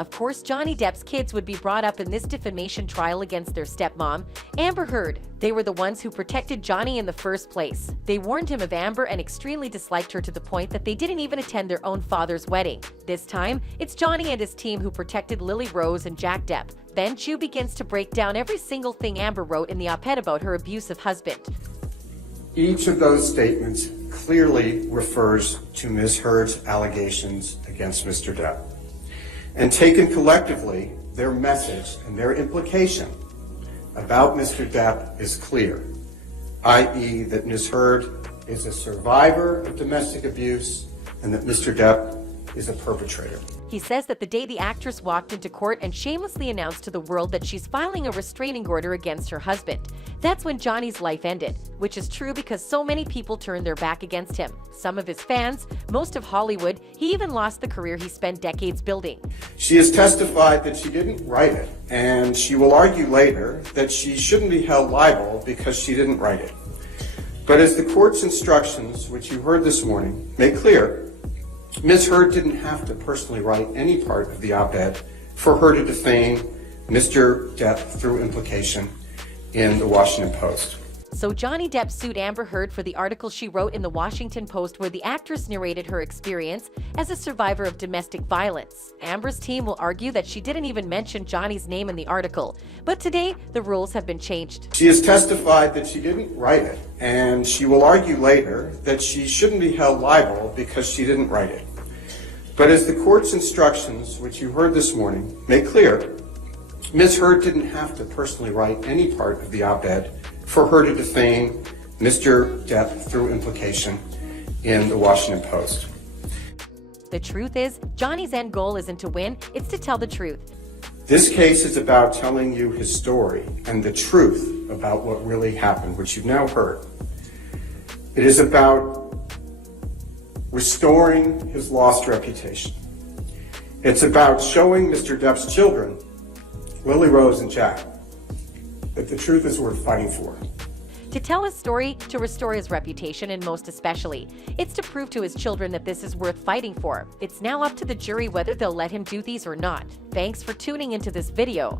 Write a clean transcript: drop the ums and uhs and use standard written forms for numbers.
Of course, Johnny Depp's kids would be brought up in this defamation trial against their stepmom, Amber Heard. They were the ones who protected Johnny in the first place. They warned him of Amber and extremely disliked her to the point that they didn't even attend their own father's wedding. This time, it's Johnny and his team who protected Lily Rose and Jack Depp. Then Chu begins to break down every single thing Amber wrote in the op-ed about her abusive husband. Each of those statements clearly refers to Ms. Heard's allegations against Mr. Depp. And taken collectively, their message and their implication about Mr. Depp is clear, i.e. that Ms. Heard is a survivor of domestic abuse and that Mr. Depp is a perpetrator. He says that the day the actress walked into court and shamelessly announced to the world that she's filing a restraining order against her husband, that's when Johnny's life ended, which is true because so many people turned their back against him. Some of his fans, most of Hollywood, he even lost the career he spent decades building. She has testified that she didn't write it, and she will argue later that she shouldn't be held liable because she didn't write it. But as the court's instructions, which you heard this morning, make clear, Ms. Heard didn't have to personally write any part of the op-ed for her to defame Mr. Depp through implication in the Washington Post. So Johnny Depp sued Amber Heard for the article she wrote in the Washington Post where the actress narrated her experience as a survivor of domestic violence. Amber's team will argue that she didn't even mention Johnny's name in the article, but today the rules have been changed. She has testified that she didn't write it, and she will argue later that she shouldn't be held liable because she didn't write it. But as the court's instructions, which you heard this morning, make clear, Ms. Heard didn't have to personally write any part of the op-ed for her to defame Mr. Depp through implication in the Washington Post. The truth is, Johnny's end goal isn't to win, it's to tell the truth. This case is about telling you his story and the truth about what really happened, which you've now heard. It is about restoring his lost reputation. It's about showing Mr. Depp's children, Lily Rose and Jack, that the truth is worth fighting for. To tell his story, to restore his reputation, and most especially, it's to prove to his children that this is worth fighting for. It's now up to the jury whether they'll let him do these or not. Thanks for tuning into this video.